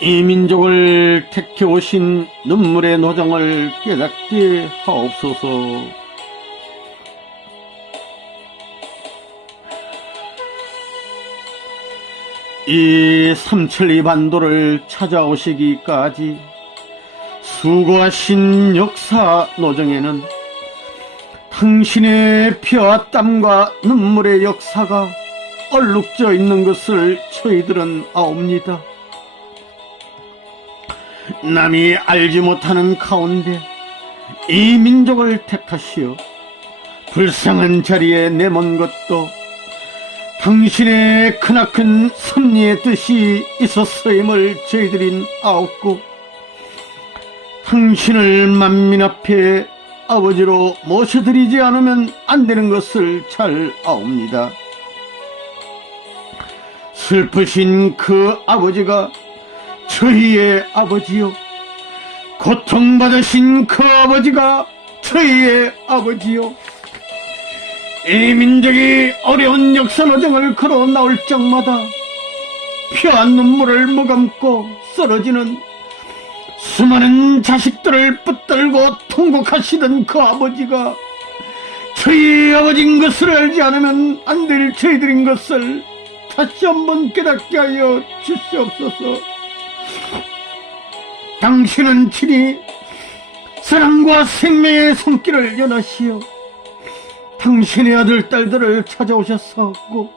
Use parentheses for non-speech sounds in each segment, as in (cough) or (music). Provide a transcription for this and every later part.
이 민족을 택해 오신 눈물의 노정을 깨닫게 하옵소서. 이 삼천리 반도를 찾아오시기까지 수고하신 역사 노정에는 당신의 피와 땀과 눈물의 역사가 얼룩져 있는 것을 저희들은 아옵니다. 남이 알지 못하는 가운데 이 민족을 택하시어 불쌍한 자리에 내몬 것도 당신의 크나큰 섭리의 뜻이 있었음을 저희들인 아옵고 당신을 만민 앞에 아버지로 모셔드리지 않으면 안 되는 것을 잘 아옵니다. 슬프신 그 아버지가 저희의 아버지요. 고통받으신 그 아버지가 저희의 아버지요. 이 민족이 어려운 역사 노정을 걸어 나올 적마다 피와 눈물을 머금고 쓰러지는 수많은 자식들을 붙들고 통곡하시던 그 아버지가 저희 아버지인 것을 알지 않으면 안 될 저희들인 것을 다시 한번 깨닫게 하여 주시옵소서. 당신은 친히 사랑과 생명의 손길을 연하시어 당신의 아들, 딸들을 찾아오셨사옵고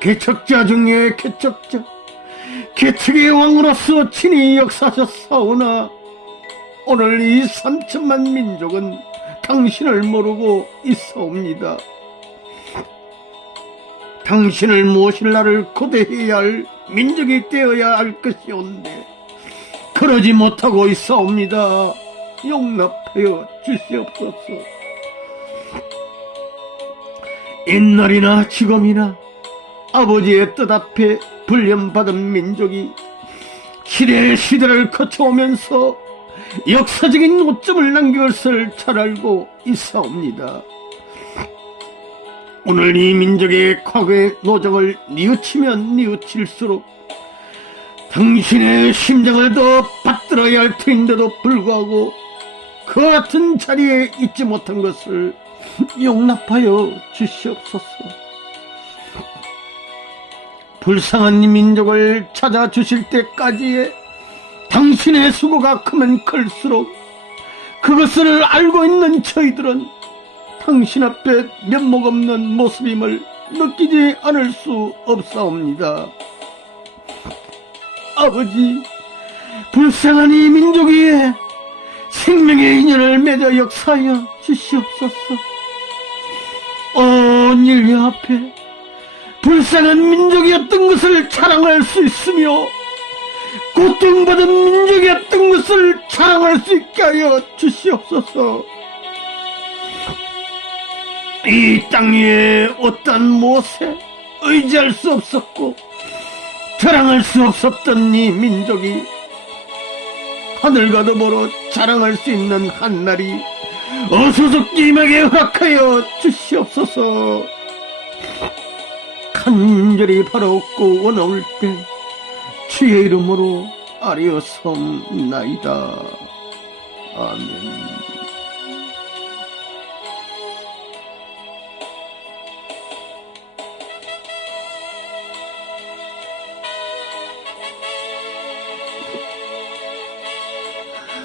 개척자 중에 개척자 개척의 왕으로서 친히 역사하셨사오나 오늘 이 삼천만 민족은 당신을 모르고 있사옵니다. 당신을 모실 날을 고대해야 할 민족이 되어야 할 것이온데 그러지 못하고 있사옵니다. 용납하여 주시옵소서. 옛날이나 지금이나 아버지의 뜻 앞에 불련받은 민족이 시대 시대를 거쳐오면서 역사적인 오점을 남긴 것을 잘 알고 있사옵니다. 오늘 이 민족의 과거의 노정을 뉘우치면 뉘우칠수록 당신의 심장을 더 받들어야 할 터인데도 불구하고 그 같은 자리에 있지 못한 것을 (laughs) 용납하여 주시옵소서. 불쌍한 이 민족을 찾아주실 때까지의 당신의 수고가 크면 클수록 그것을 알고 있는 저희들은 당신 앞에 면목 없는 모습임을 느끼지 않을 수 없사옵니다. 아버지, 불쌍한 이 민족 위에 생명의 인연을 맺어 역사하여 주시옵소서. 온 인류 앞에 불쌍한 민족이었던 것을 자랑할 수 있으며 고통받은 민족이었던 것을 자랑할 수 있게 하여 주시옵소서. 이땅 위에 어떤 못에 의지할 수 없었고 자랑할 수 없었던 이 민족이 하늘과 더불어 자랑할 수 있는 한 날이 어수석기 임하게 허락하여 주시옵소서. 간절히 바라옵고 원하올 때 주의 이름으로 아리어섬 나이다. 아멘